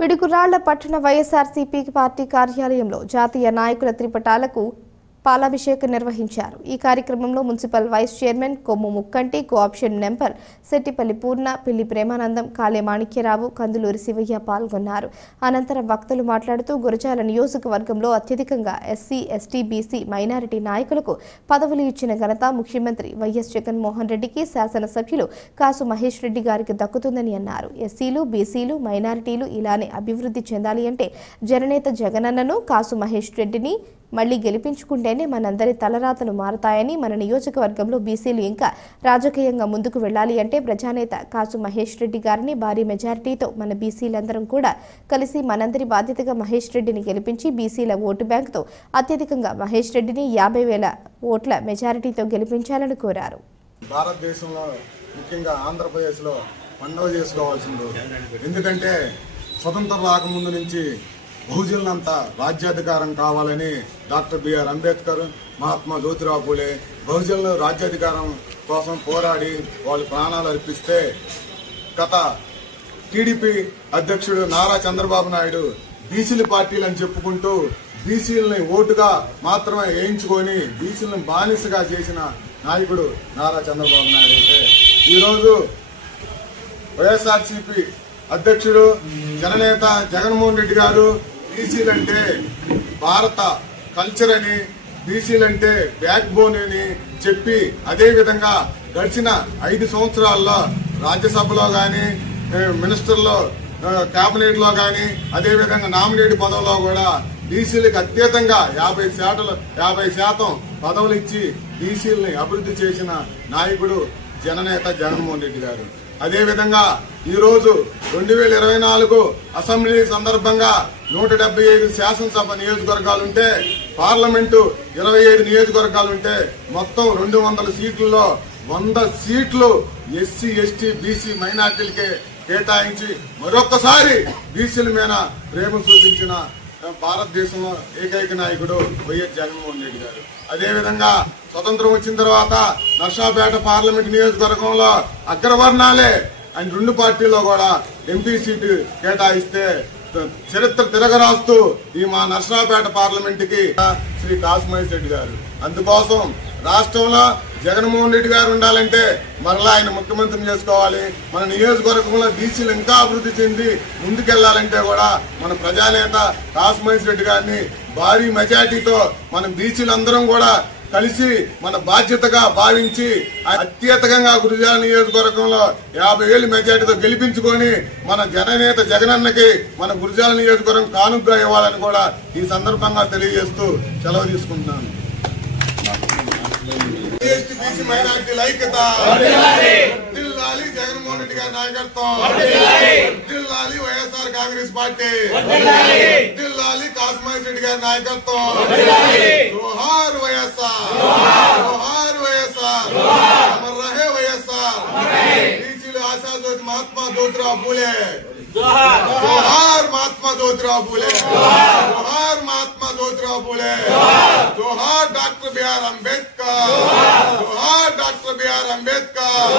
పిడుగురాళ్ల పట్టణ వైఎస్ఆర్సీపీ పార్టీ కార్యాలయంలో జాతీయ నాయకుల త్రిపటాలకు పాలాభిషేకం నిర్వహించారు। ఈ కార్యక్రమంలో మున్సిపల్ వైస్ చైర్మన్ కొమ్ము ముక్కంటి, కోఆప్షన్ నెంబర్ సెట్టిపల్లి పూర్ణ, పిల్లి ప్రేమానందం, కాళే మాణిక్యరావు, కందులూరి శివయ్య పాల్గొన్నారు। అనంతరం వక్తలు మాట్లాడుతూ గురజాల నియోజకవర్గంలో అత్యధికంగా ఎస్సీ, ఎస్టీ, బీసీ, మైనారిటీ నాయకులకు పదవులు ఇచ్చిన ఘనత ముఖ్యమంత్రి వైఎస్ జగన్మోహన్ రెడ్డికి, శాసనసభ్యులు కాసు మహేష్ రెడ్డి గారికి దక్కుతుందని అన్నారు। ఎస్సీలు, బీసీలు, మైనారిటీలు ఇలానే అభివృద్ధి చెందాలి అంటే జననేత జగనన్నను, కాసు మహేష్ రెడ్డిని మళ్లీ గెలిపించుకుంటేనే మనందరి తలరాతలు మారతాయని, మన నియోజకవర్గంలో బీసీలు ఇంకా రాజకీయంగా ముందుకు వెళ్లాలి అంటే ప్రజానేత కాసు మహేష్ రెడ్డి గారిని భారీ మెజారిటీతో మన బీసీలందరం కూడా కలిసి మనందరి బాధ్యతగా మహేష్ రెడ్డిని గెలిపించి బీసీల ఓటు బ్యాంకుతో అత్యధికంగా మహేష్ రెడ్డిని 50,000 ఓట్ల మెజారిటీతో గెలిపించాలని కోరారు। భారతదేశంలో ముఖ్యంగా ఆంధ్రప్రదేశ్లో పండుగ చేసుకోవాల్సింది। ఎందుకంటే స్వతంత్రం రాకముందు నుంచి బహుజనులంతా రాజ్యాధికారం కావాలని డాక్టర్ బిఆర్ అంబేద్కర్, మహాత్మా జ్యోతిరావు పూలే బహుజనులు రాజ్యాధికారం కోసం పోరాడి వాళ్ళు ప్రాణాలు అర్పిస్తే గత టీడీపీ అధ్యక్షుడు నారా చంద్రబాబు నాయుడు బీసీల పార్టీలు అని చెప్పుకుంటూ బీసీలని ఓటుగా మాత్రమే వేయించుకొని బీసీలను బానిసగా చేసిన నాయకుడు నారా చంద్రబాబు నాయుడు అయితే ఈరోజు వైఎస్ఆర్సీపీ అధ్యక్షుడు జననేత జగన్మోహన్ రెడ్డి గారు బీసీలంటే భారత కల్చర్ అని, బీసీలంటే బ్యాక్ బోన్ అని చెప్పి అదే విధంగా గడిచిన 5 సంవత్సరాల్లో రాజ్యసభలో గాని, మినిస్టర్లో, కేబినెట్ లో గాని, అదే విధంగా నామినేట్ పదవుల్లో కూడా బీసీలకు అత్యధికంగా 50% పదవులు ఇచ్చి బీసీలని అభివృద్ధి చేసిన నాయకుడు జననేత జగన్మోహన్ రెడ్డి గారు। అదేవిధంగా ఈరోజు 2024 అసెంబ్లీ సందర్భంగా 175 శాసనసభ నియోజకవర్గాలుంటే, పార్లమెంటు 25 నియోజకవర్గాలుంటే మొత్తం 200 సీట్లలో 100 సీట్లు ఎస్సీ, ఎస్టీ, బీసీ, మైనార్టీలకే కేటాయించి మరొకసారి బీసీల మీద ప్రేమ చూపించిన భారతదేశంలో ఏకైక నాయకుడు వైఎస్ జగన్మోహన్ రెడ్డి గారు। అదేవిధంగా స్వతంత్రం వచ్చిన తర్వాత నర్సాపేట పార్లమెంట్ నియోజకవర్గంలో అగ్రవర్ణాలే ఆయన 2 పార్టీల్లో కూడా ఎంపీ సీటు కేటాయిస్తే చరిత్ర తిరగరాస్తూ ఈ మా నర్సాపేట పార్లమెంట్ కి శ్రీ కాసు మహేష్ రెడ్డి గారు। అందుకోసం రాష్ట్రంలో జగన్మోహన్ రెడ్డి గారు ఉండాలంటే మరలా ఆయన ముఖ్యమంత్రిని చేసుకోవాలి। మన నియోజకవర్గంలో బీసీలు ఇంకా అభివృద్ధి చెంది ముందుకెళ్లాలంటే కూడా మన ప్రజానేత కాసు మహేష్ రెడ్డి గారిని భారీ మెజార్టీతో మన బీసీలందరం కూడా కలిసి మన బాధ్యతగా భావించి అత్యధికంగా గురజాల నియోజకవర్గంలో 50,000 మెజార్టీతో గెలిపించుకొని మన జననేత జగనన్నకి మన గురజాల నియోజకవర్గం కానుకగా ఇవ్వాలని కూడా ఈ సందర్భంగా తెలియజేస్తూ సెలవు తీసుకుంటున్నాను। బీసీ మైనార్టీల ఐక్యత, వర్ధిల్లాలి జగన్మోహన్ రెడ్డి గారి నాయకత్వం, వర్ధిల్లాలి వైఎస్ఆర్ కాంగ్రెస్ పార్టీ, వర్ధిల్లాలి కాసు మహేష్ రెడ్డి గారి నాయకత్వం, జోహార్ వైఎస్ఆర్, జోహార్ వైఎస్ఆర్, అమర్ రహే వైఎస్ఆర్, బీసీలు ఆశాజ్యోతి మహాత్మా జ్యోతిరావు పూలే, జోహార్ మహాత్మా జ్యోతిరావు పూలే, జోహార్ మహాత్మా జ్యోతిరావు పూలే, జోహార్ డాక్టర్ బిఆర్ అంబేద్కర్, జోహార్ డాక్టర్ బిఆర్ అంబేద్కర్।